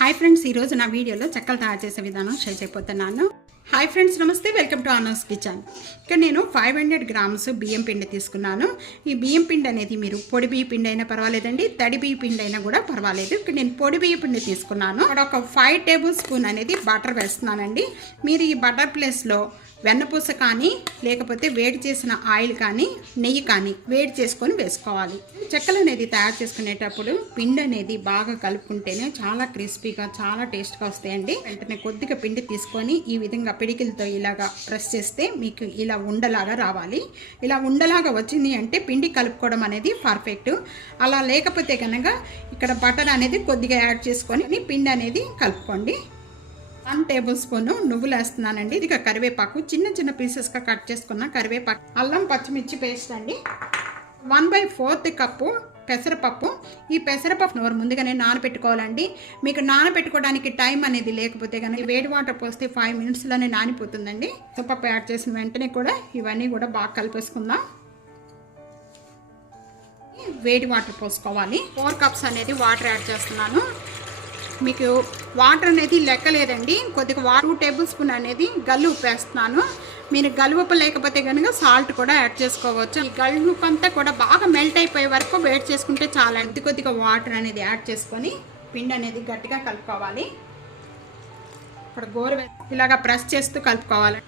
Hi friends, ఈరోజు నా వీడియోలో చెక్కలు తయారు చేసే విధానం షేర్ చేయబోతున్నాను. హాయ్ ఫ్రెండ్స్, నమస్తే, వెల్కమ్ టు అనూస్ కిచెన్. ఇక్కడ నేను 500 గ్రామ్స్ బియ్యం పిండి తీసుకున్నాను. ఈ బియ్యం పిండి అనేది మీరు పొడి బియ్య పిండి అయినా పర్వాలేదండి, తడి బియ్య పిండి అయినా కూడా పర్వాలేదు. ఇక్కడ నేను పొడి బియ్య పిండి తీసుకున్నాను. ఇక్కడ ఒక 5 టేబుల్ స్పూన్ అనేది బటర్ వేస్తున్నానండి. మీరు ఈ బటర్ ప్లేస్లో వెన్నపూస కానీ లేకపోతే వేడి చేసిన ఆయిల్ కానీ నెయ్యి కానీ వేడి చేసుకొని వేసుకోవాలి. చెక్కలు అనేది తయారు చేసుకునేటప్పుడు పిండి అనేది బాగా కలుపుకుంటేనే చాలా క్రిస్పీగా చాలా టేస్ట్గా వస్తాయండి. వెంటనే కొద్దిగా పిండి తీసుకొని ఈ విధంగా పిడికిలతో ఇలాగా ప్రెస్ చేస్తే మీకు ఇలా ఉండలాగా రావాలి. ఇలా ఉండలాగా వచ్చింది అంటే పిండి కలుపుకోవడం అనేది పర్ఫెక్ట్. అలా లేకపోతే కనుక ఇక్కడ బటర్ అనేది కొద్దిగా యాడ్ చేసుకొని పిండి అనేది కలుపుకోండి. 1 టేబుల్ స్పూన్ నువ్వులు వేస్తున్నానండి. ఇది కరివేపాకు చిన్న చిన్న పీసెస్గా కట్ చేసుకున్న కరివేపాకు, అల్లం పచ్చిమిర్చి పేస్ట్ అండి, 1/4 కప్పు పెసరపప్పు. ఈ పెసరపప్పు ముందుగానే నానబెట్టుకోవాలండి. మీకు నానబెట్టుకోవడానికి టైం అనేది లేకపోతే కనుక వేడి వాటర్ పోస్తే 5 మినిట్స్లోనే నానిపోతుందండి. పెసరపప్పు యాడ్ చేసిన వెంటనే కూడా ఇవన్నీ కూడా బాగా కలిపేసుకుందాం. వేడి వాటర్ పోసుకోవాలి. 4 కప్స్ అనేది వాటర్ యాడ్ చేస్తున్నాను. మీకు వాటర్ అనేది లెక్క లేదండి, కొద్దిగా 2 టేబుల్ స్పూన్ అనేది గల్లు ఉప్పు వేస్తున్నాను. మీరు గల్లు ఉప్పు లేకపోతే కనుక సాల్ట్ కూడా యాడ్ చేసుకోవచ్చు. ఈ గల్లు ఉప్పు అంతా కూడా బాగా మెల్ట్ అయిపోయే వరకు వేడి చేసుకుంటే చాలా. కొద్దిగా వాటర్ అనేది యాడ్ చేసుకొని పిండి అనేది గట్టిగా కలుపుకోవాలి. ఇప్పుడు ఇలాగా ప్రెస్ చేస్తూ కలుపుకోవాలి.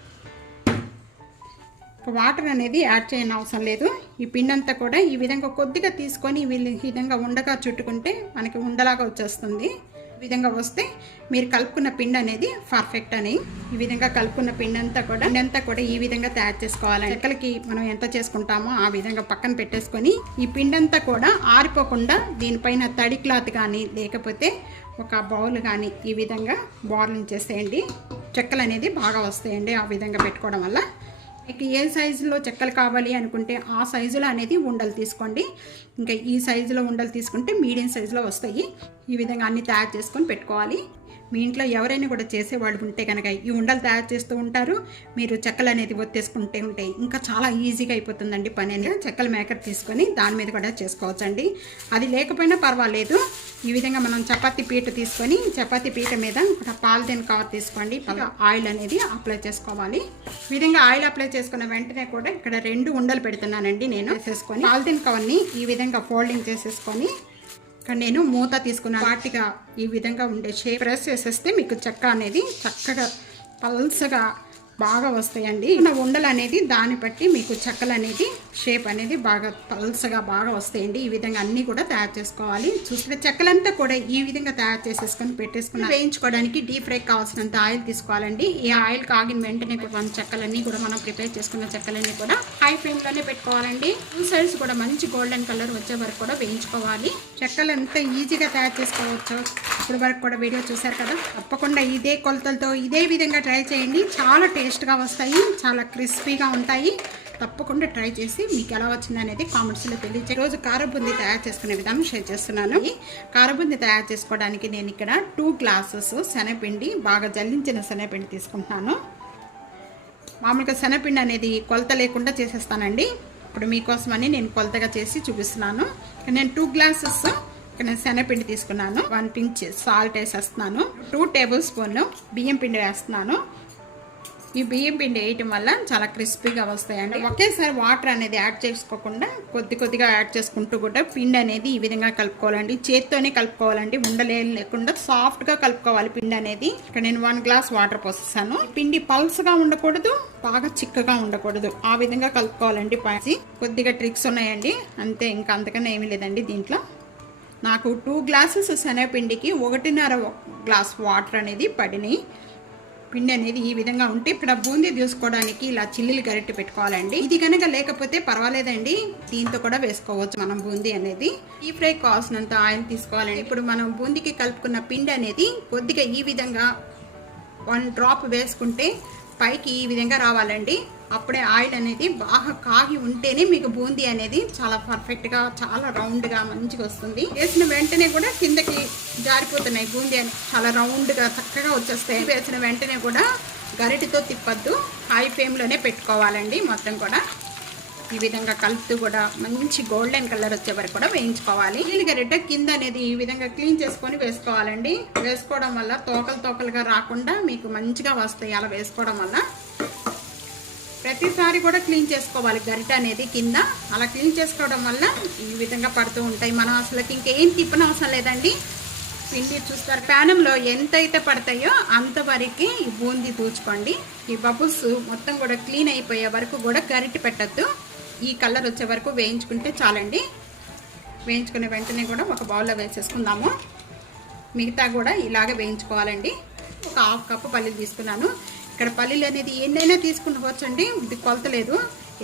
వాటర్ అనేది యాడ్ చేయని అవసరం లేదు. ఈ పిండి అంతా కూడా ఈ విధంగా కొద్దిగా తీసుకొని ఈ విధంగా ఉండగా చుట్టుకుంటే మనకి ఉండలాగా వచ్చేస్తుంది. ఈ విధంగా వస్తే మీరు కలుపుకున్న పిండి అనేది పర్ఫెక్ట్ అని. ఈ విధంగా కలుపుకున్న పిండి అంతా కూడా ఈ విధంగా తయారు చేసుకోవాలి. చెక్కలకి మనం ఎంత చేసుకుంటామో ఆ విధంగా పక్కన పెట్టేసుకొని ఈ పిండి అంతా కూడా ఆరిపోకుండా దీనిపైన తడి క్లాత్ కానీ లేకపోతే ఒక బౌల్ కానీ ఈ విధంగా బోర్లింగ్ చేసేయండి. చెక్కలు అనేది బాగా వస్తాయండి ఆ విధంగా పెట్టుకోవడం వల్ల. మీకు ఏ సైజులో చెక్కలు కావాలి అనుకుంటే ఆ సైజులో అనేది ఉండలు తీసుకోండి. ఇంకా ఈ సైజులో ఉండలు తీసుకుంటే మీడియం సైజులో వస్తాయి. ఈ విధంగా అన్నీ తయారు చేసుకొని పెట్టుకోవాలి. మీ ఇంట్లో ఎవరైనా కూడా చేసేవాళ్ళు ఉంటే కనుక ఈ ఉండలు తయారు చేస్తూ ఉంటారు. మీరు చెక్కలు అనేది ఒత్తేసుకుంటే ఉంటాయి. ఇంకా చాలా ఈజీగా అయిపోతుందండి పని అనేది. చెక్కల మేకర్ తీసుకొని దాని మీద కూడా చేసుకోవచ్చండి. అది లేకపోయినా పర్వాలేదు. ఈ విధంగా మనం చపాతీ పీట తీసుకొని చపాతీ పీట మీద ఒక పాలిథిన్ కవర్ తీసుకోండి. ఆయిల్ అనేది అప్లై చేసుకోవాలి. ఈ విధంగా ఆయిల్ అప్లై చేసుకున్న వెంటనే కూడా ఇక్కడ 2 ఉండలు పెడుతున్నానండి నేను. వేసేసుకొని పాలిథిన్ కవర్ని ఈ విధంగా ఫోల్డింగ్ చేసేసుకొని ఇక్కడ నేను మూత తీసుకున్న వాటిగా ఈ విధంగా ఉండే షేప్ ప్రెస్ చేసేస్తే మీకు చెక్క అనేది చక్కగా పల్సగా బాగా వస్తాయండి. ఉండలు అనేది దాన్ని బట్టి మీకు చెక్కలు అనేది షేప్ అనేది బాగా పల్సగా బాగా వస్తాయండి. ఈ విధంగా అన్నీ కూడా తయారు చేసుకోవాలి. చూస్తే చెక్కలంతా కూడా ఈ విధంగా తయారు చేసేసుకొని పెట్టేసుకుని వేయించుకోవడానికి డీప్ ఫ్రై కావాల్సినంత ఆయిల్ తీసుకోవాలండి. ఈ ఆయిల్ కాగిన వెంటనే కూడా చెక్కలన్నీ కూడా మనం ప్రిపేర్ చేసుకున్న చెక్కలన్నీ కూడా హై ఫ్లేమ్లోనే పెట్టుకోవాలండి. 2 సైడ్స్ కూడా మంచి గోల్డెన్ కలర్ వచ్చే వరకు కూడా వేయించుకోవాలి. చెక్కలు ఎంత ఈజీగా తయారు చేసుకోవచ్చు ఇప్పుడు వరకు కూడా వీడియో చూశారు కదా. తప్పకుండా ఇదే కొలతలతో ఇదే విధంగా ట్రై చేయండి. చాలా టేస్ట్గా వస్తాయి, చాలా క్రిస్పీగా ఉంటాయి. తప్పకుండా ట్రై చేసి మీకు ఎలా వచ్చింది అనేది కామెంట్స్లో తెలియజేయండి. రోజు కారబుంది తయారు చేసుకునే విధానం షేర్ చేస్తున్నాను. ఈ కారబుంది తయారు చేసుకోవడానికి నేను ఇక్కడ 2 గ్లాసెస్ శనగపిండి, బాగా జల్లించిన శనగపిండి తీసుకుంటున్నాను. మామూలుగా శనగపిండి అనేది కొలత లేకుండా చేసేస్తానండి. ఇప్పుడు మీకోసమని నేను కొలతగా చేసి చూపిస్తున్నాను. నేను 2 గ్లాసెస్ నేను శనగపిండి తీసుకున్నాను. 1 పించ్ సాల్ట్ వేసేస్తున్నాను. 2 టేబుల్ స్పూన్ బియ్యం పిండి వేస్తున్నాను. ఈ బియ్యం పిండి వేయటం వల్ల చాలా క్రిస్పీగా వస్తాయండి. ఒకేసారి వాటర్ అనేది యాడ్ చేసుకోకుండా కొద్దిగా యాడ్ చేసుకుంటూ కూడా పిండి అనేది ఈ విధంగా కలుపుకోవాలండి. చేత్తోనే కలుపుకోవాలండి, ఉండలే లేకుండా సాఫ్ట్గా కలుపుకోవాలి పిండి అనేది. ఇక్కడ నేను 1 గ్లాస్ వాటర్ పోసేసాను. పిండి పల్స్గా ఉండకూడదు, బాగా చిక్కగా ఉండకూడదు, ఆ విధంగా కలుపుకోవాలండి. కొద్దిగా ట్రిక్స్ ఉన్నాయండి అంతే, ఇంకా అంతకన్నా ఏమీ లేదండి. దీంట్లో నాకు 2 గ్లాసెస్ శనగపిండికి 1.5 గ్లాస్ వాటర్ అనేది పడినాయి. పిండి అనేది ఈ విధంగా ఉంటే ఇక్కడ బూందీ తీసుకోవడానికి ఇలా చిల్లీలు గరిటె పెట్టుకోవాలండి. ఇది కనుక లేకపోతే పర్వాలేదండి, దీంతో కూడా వేసుకోవచ్చు మనం బూందీ అనేది. ఈ ఫ్రై కావాల్సినంత ఆయిల్ తీసుకోవాలండి. ఇప్పుడు మనం బూందీకి కలుపుకున్న పిండి అనేది కొద్దిగా ఈ విధంగా 1 డ్రాప్ వేసుకుంటే పైకి ఈ విధంగా రావాలండి. అప్పుడే ఆయిల్ అనేది బాగా కాగి ఉంటేనే మీకు బూందీ అనేది చాలా పర్ఫెక్ట్గా చాలా రౌండ్గా మంచిగా వస్తుంది. వేసిన వెంటనే కూడా కిందకి జారిపోతున్నాయి బూందీ అని చాలా రౌండ్గా చక్కగా వచ్చేస్తాయి. వేసిన వెంటనే కూడా గరిటెతో తిప్పద్దు, హై ఫ్లేమ్లోనే పెట్టుకోవాలండి మొత్తం కూడా. ఈ విధంగా కలుపుతూ కూడా మంచి గోల్డెన్ కలర్ వచ్చే వరకు కూడా వేయించుకోవాలి. జీలకర్ర కింద అనేది ఈ విధంగా క్లీన్ చేసుకొని వేసుకోవాలండి. వేసుకోవడం వల్ల తోకలుగా రాకుండా మీకు మంచిగా వస్తాయి. అలా వేసుకోవడం వల్ల ప్రతిసారి కూడా క్లీన్ చేసుకోవాలి గరిట అనేది కింద. అలా క్లీన్ చేసుకోవడం వల్ల ఈ విధంగా పడుతూ ఉంటాయి. మనం అసలుకి ఇంకేం తిప్పనవసరం లేదండి. పిండి చూస్తారు ప్యానంలో ఎంతైతే పడతాయో అంతవరకు ఈ బూందీ తూచుకోండి. ఈ బబుల్స్ మొత్తం కూడా క్లీన్ అయిపోయే వరకు కూడా గరిటె పెట్టద్దు. ఈ కలర్ వచ్చే వరకు వేయించుకుంటే చాలండి. వేయించుకునే వెంటనే కూడా ఒక బౌల్లో వేసేసుకుందాము. మిగతా కూడా ఇలాగే వేయించుకోవాలండి. ఒక హాఫ్ కప్పు పల్లీలు తీసుకున్నాను. ఇక్కడ పల్లీలు అనేది ఎన్నైనా తీసుకుంటవచ్చండి, ఇది కొలతలేదు.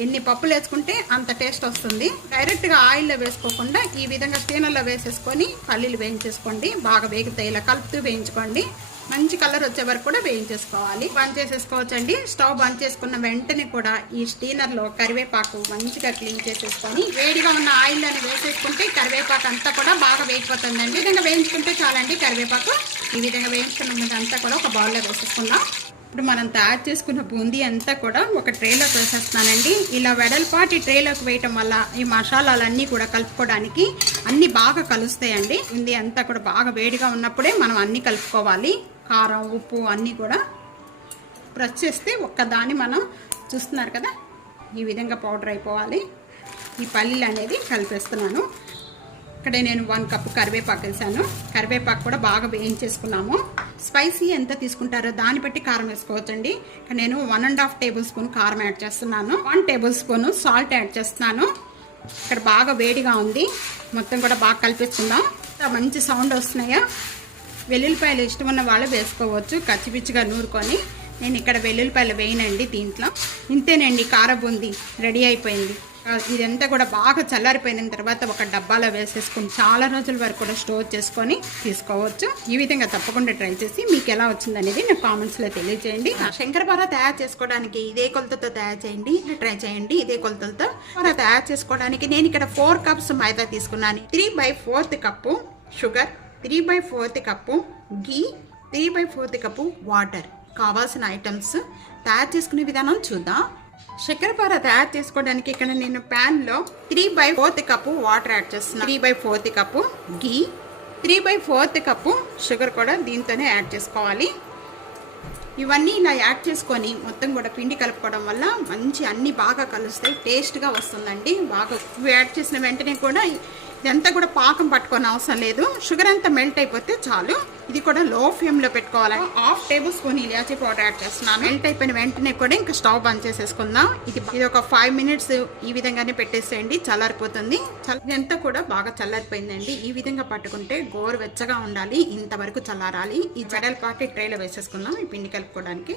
ఎన్ని పప్పులు వేసుకుంటే అంత టేస్ట్ వస్తుంది. డైరెక్ట్గా ఆయిల్లో వేసుకోకుండా ఈ విధంగా స్టీనర్లో వేసేసుకొని పల్లీలు వేయించేసుకోండి. బాగా వేగుతాయి. ఇలా కలుపుతూ వేయించుకోండి. మంచి కలర్ వచ్చే వరకు కూడా వేయించేసుకోవాలి. బంద్ చేసేసుకోవచ్చండి. స్టవ్ బంద్ చేసుకున్న వెంటనే కూడా ఈ స్టీనర్లో కరివేపాకు మంచిగా క్లీన్ చేసేసుకొని వేడిగా ఉన్న ఆయిల్ అని వేసేసుకుంటే కరివేపాకు అంతా కూడా బాగా వేగిపోతుందండి. ఈ విధంగా వేయించుకుంటే చాలండి. కరివేపాకు ఈ విధంగా వేయించుకున్నదంతా కూడా ఒక బౌల్లో వేసేసుకుందాం. ఇప్పుడు మనం తయారు చేసుకున్న బూందీ అంతా కూడా ఒక ట్రేలోకి వేసేస్తున్నానండి. ఇలా వెడల్పాటి ట్రేలోకి వేయటం వల్ల ఈ మసాలాలన్నీ కూడా కలుపుకోవడానికి అన్నీ బాగా కలుస్తాయండి. బూందీ అంతా కూడా బాగా వేడిగా ఉన్నప్పుడే మనం అన్నీ కలుపుకోవాలి. కారం, ఉప్పు అన్నీ కూడా ప్రెస్ చేస్తే ఒక్కదాన్ని మనం చూస్తున్నారు కదా ఈ విధంగా పౌడర్ అయిపోవాలి. ఈ పల్లీలు అనేది కలిపేస్తున్నాను. ఇక్కడ నేను 1 కప్పు కరివేపాకు వేసాను. కరివేపాకు కూడా బాగా వేయించేసుకున్నాము. స్పైసీ ఎంత తీసుకుంటారో దాన్ని బట్టి కారం వేసుకోవచ్చండి. నేను 1.5 టేబుల్ స్పూన్ కారం యాడ్ చేస్తున్నాను. 1 టేబుల్ స్పూన్ సాల్ట్ యాడ్ చేస్తున్నాను. ఇక్కడ బాగా వేడిగా ఉంది. మొత్తం కూడా బాగా కలిపేసుకుందాం. మంచి సౌండ్ వస్తున్నాయా? వెల్లుల్లిపాయలు ఇష్టం ఉన్న వాళ్ళు వేసుకోవచ్చు కచ్చిపిచ్చిగా నూరుకొని. నేను ఇక్కడ వెల్లుల్లిపాయలు వేయనండి దీంట్లో. ఇంతేనండి, కారం బూందీ రెడీ అయిపోయింది. ఇదంతా కూడా బాగా చల్లారిపోయిన తర్వాత ఒక డబ్బాలో వేసేసుకొని చాలా రోజుల వరకు కూడా స్టోర్ చేసుకొని తీసుకోవచ్చు. ఈ విధంగా తప్పకుండా ట్రై చేసి మీకు ఎలా వచ్చిందనేది నాకు కామెంట్స్లో తెలియజేయండి. శంకరపార తయారు చేసుకోవడానికి ఇదే కొలతతో తయారు చేయండి, ట్రై చేయండి. ఇదే కొలతలతో తయారు చేసుకోవడానికి నేను ఇక్కడ 4 కప్స్ మైదా తీసుకున్నాను. 3/4 కప్పు షుగర్, 3/4 కప్పు ఘీ, 3/4 కప్పు వాటర్. కావాల్సిన ఐటమ్స్ తయారు చేసుకునే విధానం చూద్దాం. శక్కరపార తయారు చేసుకోవడానికి ఇక్కడ నేను ప్యాన్లో 3/4 కప్పు వాటర్ యాడ్ చేస్తున్నాను. 3/4 కప్పు ఘీ, 3/4 కప్పు షుగర్ కూడా దీంతోనే యాడ్ చేసుకోవాలి. ఇవన్నీ ఇలా యాడ్ చేసుకొని మొత్తం కూడా పిండి కలుపుకోవడం వల్ల మంచి అన్నీ బాగా కలుస్తాయి. టేస్ట్గా వస్తుందండి. బాగా యాడ్ చేసిన వెంటనే కూడా ఇదంతా కూడా పాకం పట్టుకొని అవసరం లేదు. షుగర్ అంతా మెల్ట్ అయిపోతే చాలు. ఇది కూడా లో ఫ్లేమ్లో పెట్టుకోవాలి. 1/2 టేబుల్ స్పూన్ ఇలాచీ పౌడర్ యాడ్ చేస్తున్నాను. మెల్ట్ అయిపోయిన వెంటనే కూడా ఇంకా స్టవ్ బంద్ చేసేసుకుందాం. ఇది ఒక 5 మినిట్స్ ఈ విధంగానే పెట్టేసేయండి, చల్లారిపోతుంది. ఇదంతా కూడా బాగా చల్లారిపోయిందండి. ఈ విధంగా పట్టుకుంటే గోరువెచ్చగా ఉండాలి. ఇంతవరకు చల్లారాలి. ఈ వెడల్పాటి ట్రేలో వేసేసుకుందాం ఈ పిండి కలుపుకోవడానికి.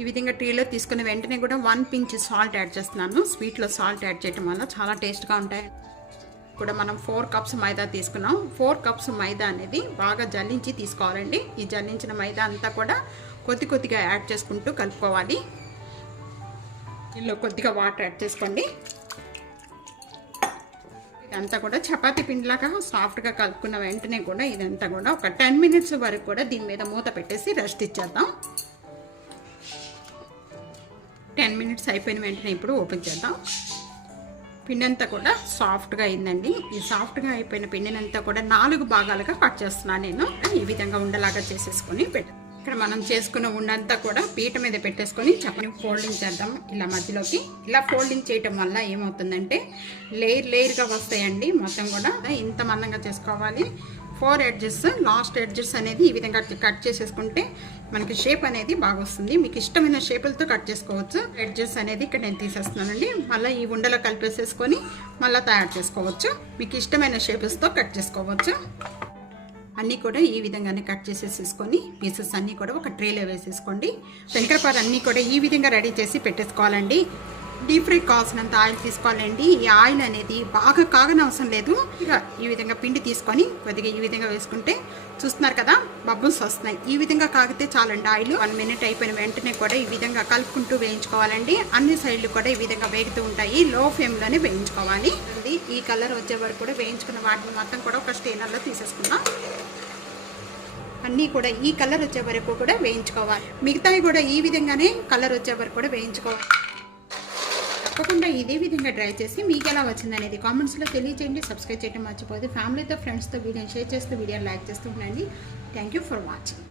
ఈ విధంగా ట్రేలో తీసుకున్న వెంటనే కూడా 1 పించ్ సాల్ట్ యాడ్ చేస్తున్నాను. స్వీట్లో సాల్ట్ యాడ్ చేయడం వల్ల చాలా టేస్ట్గా ఉంటాయి. కూడా మనం 4 కప్స్ మైదా తీసుకున్నాం. 4 కప్స్ మైదా అనేది బాగా జల్లించి తీసుకోవాలండి. ఈ జల్లించిన మైదా అంతా కూడా కొద్దిగా యాడ్ చేసుకుంటూ కలుపుకోవాలి. ఇందులో కొద్దిగా వాటర్ యాడ్ చేసుకోండి. ఇదంతా కూడా చపాతీ పిండిలాగా సాఫ్ట్గా కలుపుకున్న వెంటనే కూడా ఇదంతా కూడా ఒక 10 మినిట్స్ వరకు కూడా దీని మీద మూత పెట్టేసి రెస్ట్ ఇచ్చేద్దాం. 10 మినిట్స్ అయిపోయిన వెంటనే ఇప్పుడు ఓపెన్ చేద్దాం. పిండి అంతా కూడా సాఫ్ట్గా అయిందండి. ఈ సాఫ్ట్గా అయిపోయిన పిండినంతా కూడా 4 భాగాలుగా కట్ చేస్తున్నాను నేను. ఈ విధంగా ఉండలాగా చేసేసుకొని ఇక్కడ మనం చేసుకున్న ఉండంతా కూడా పీట మీద పెట్టేసుకొని చక్కని ఫోల్డింగ్ చేద్దాం. ఇలా మధ్యలోకి ఇలా ఫోల్డింగ్ చేయటం వల్ల ఏమవుతుందంటే లేయర్గా వస్తాయండి. మొత్తం కూడా ఇంత మందంగా చేసుకోవాలి. 4 ఎడ్జెస్, లాస్ట్ ఎడ్జెస్ అనేది ఈ విధంగా కట్ చేసేసుకుంటే మనకి షేప్ అనేది బాగా వస్తుంది. మీకు ఇష్టమైన షేపులతో కట్ చేసుకోవచ్చు. ఎడ్జెస్ అనేది ఇక్కడ నేను తీసేస్తున్నానండి. మళ్ళీ ఈ ఉండలో కలిపేసేసుకొని మళ్ళీ తయారు చేసుకోవచ్చు. మీకు ఇష్టమైన షేప్స్తో కట్ చేసుకోవచ్చు. అన్నీ కూడా ఈ విధంగానే కట్ చేసేసుకొని పీసెస్ అన్నీ కూడా ఒక ట్రేలో వేసేసుకోండి. శంకరపార అన్నీ కూడా ఈ విధంగా రెడీ చేసి పెట్టేసుకోవాలండి. డీప్ ఫ్రై కావాల్సినంత ఆయిల్ తీసుకోవాలండి. ఈ ఆయిల్ అనేది బాగా కాగనవసరం లేదు. ఇక ఈ విధంగా పిండి తీసుకొని కొద్దిగా ఈ విధంగా వేసుకుంటే చూస్తున్నారు కదా బబుల్స్ వస్తున్నాయి. ఈ విధంగా కాగితే చాలండి ఆయిల్. 1 మినిట్ అయిపోయిన వెంటనే కూడా ఈ విధంగా కలుపుకుంటూ వేయించుకోవాలండి. అన్ని సైడ్లు కూడా ఈ విధంగా వేగుతూ ఉంటాయి. లో ఫ్లేమ్లోనే వేయించుకోవాలి. ఈ కలర్ వచ్చే వరకు కూడా వేయించుకున్న వాటిని మొత్తం కూడా ఒక స్టెయినర్లో తీసేసుకుందాం. అన్నీ కూడా ఈ కలర్ వచ్చే వరకు కూడా వేయించుకోవాలి. మిగతావి కూడా ఈ విధంగానే కలర్ వచ్చే వరకు కూడా వేయించుకోవాలి. తప్పకుండా ఇదే విధంగా ట్రై చేసి మీకు ఎలా వచ్చింది అనేది కామెంట్స్లో తెలియజేయండి. సబ్స్క్రైబ్ చేయడం మర్చిపోతే ఫ్యామిలీతో ఫ్రెండ్స్తో వీడియోని షేర్ చేస్తూ వీడియోని లైక్ చేస్తూ ఉండండి. Thank you for watching.